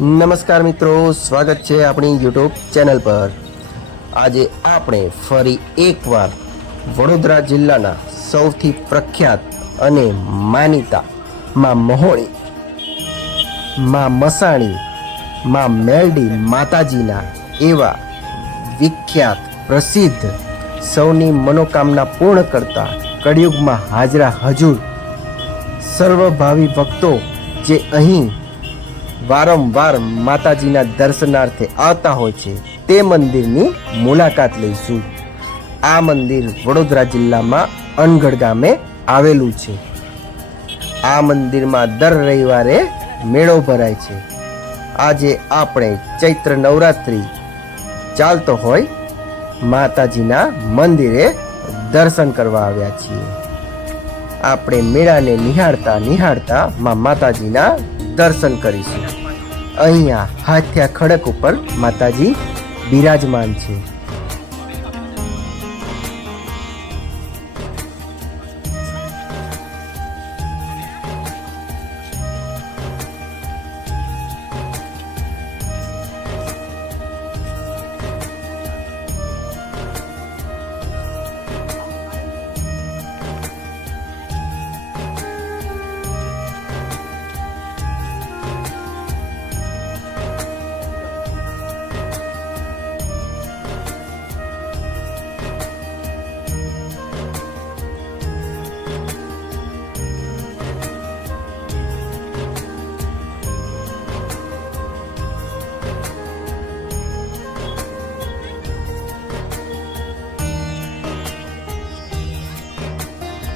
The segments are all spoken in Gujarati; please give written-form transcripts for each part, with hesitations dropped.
નમસ્કાર મિત્રો, સ્વાગત છે આપણી યુટ્યુબ ચેનલ પર। આજે આપણે ફરી એકવાર વડોદરા જિલ્લાના સૌથી પ્રખ્યાત અને માનીતા માં મહોણી, માં મસાણી, માં મેલડી માતાજીના એવા વિખ્યાત પ્રસિદ્ધ સૌની મનોકામના પૂર્ણ કરતા કળિયુગમાં હાજરા હજુર સર્વભાવી ભક્તો જે અહીં વારંવાર માતાજીના દર્શનાર્થે આવતા હોય છે તે મંદિરની મુલાકાત લઈશું। આ મંદિર વડોદરા જિલ્લામાં અનગઢ ગામે આવેલું છે। આ મંદિરમાં દર રવિવારે મેળો ભરાય છે। આજે આપણે ચૈત્ર નવરાત્રિ ચાલતો હોય માતાજીના મંદિરે દર્શન કરવા આવ્યા છીએ। આપણે મેળાને નિહાળતા માતાજીના દર્શન કરીશું। અહીંયા હાથિયા ખડક ઉપર માતાજી બિરાજમાન છે।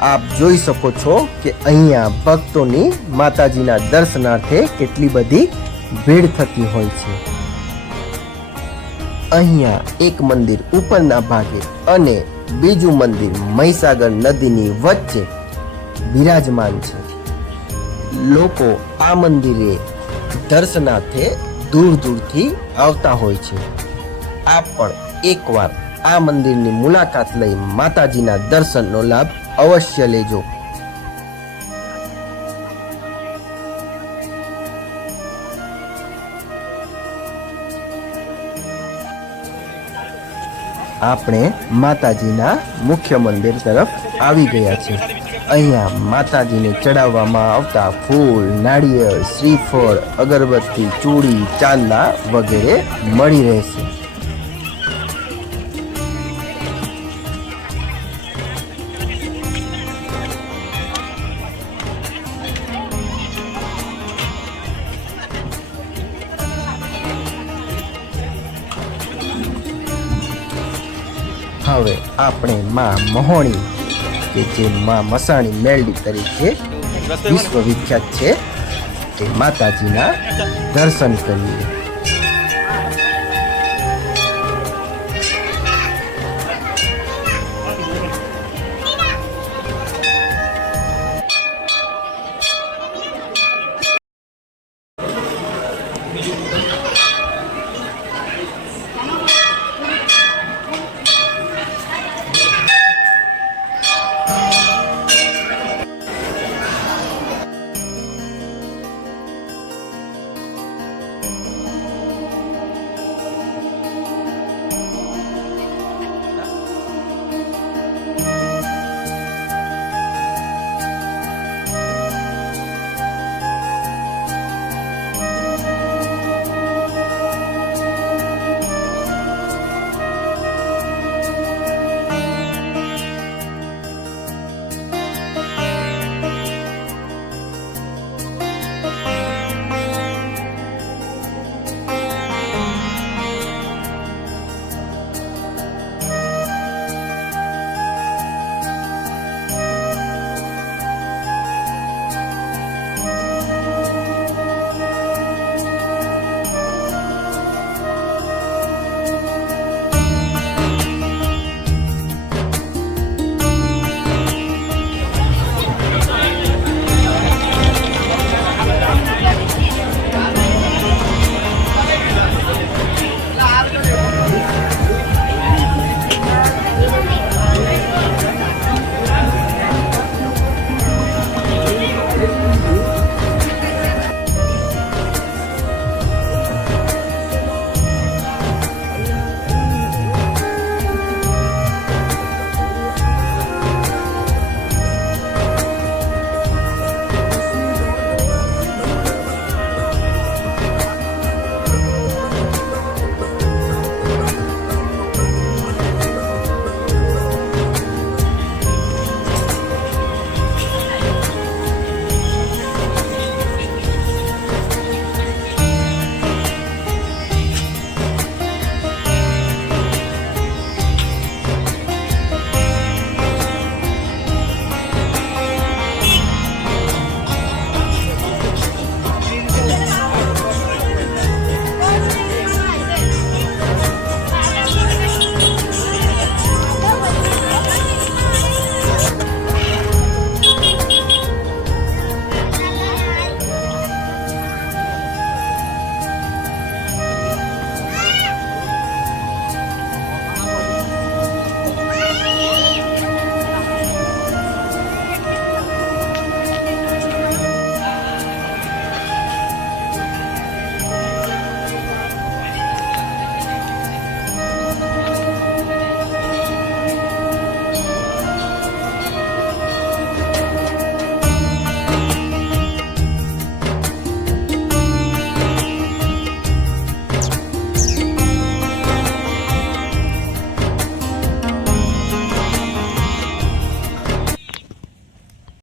આપ જોઈ શકો છો કે અહીંયા ભક્તોની માતાજીના દર્શનાર્થે કેટલી બધી ભીડ થતી હોય છે। અહીંયા એક મંદિર ઉપરના ભાગે અને બીજું મંદિર મહીસાગર નદીની વચ્ચે બિરાજમાન છે। લોકો આ મંદિરે દર્શનાર્થે દૂર દૂરથી આવતા હોય છે। આપ પણ એકવાર આ મંદિરની મુલાકાત લઈ માતાજીના દર્શનનો લાભ અવશ્ય લેજો। આપણે માતાજીના મુખ્ય મંદિર તરફ આવી ગયા છે। અહીંયા માતાજીને ચડાવવામાં આવતા ફૂલ, નાળિયેર, શ્રીફળ, અગરબત્તી, ચૂડી, ચાંદા વગેરે મળી રહેશે। હવે આપણે માં મહોણી કે જે માં મસાણી મેલડી તરીકે વિશ્વ વિખ્યાત છે તે માતાજીના દર્શન કરીએ।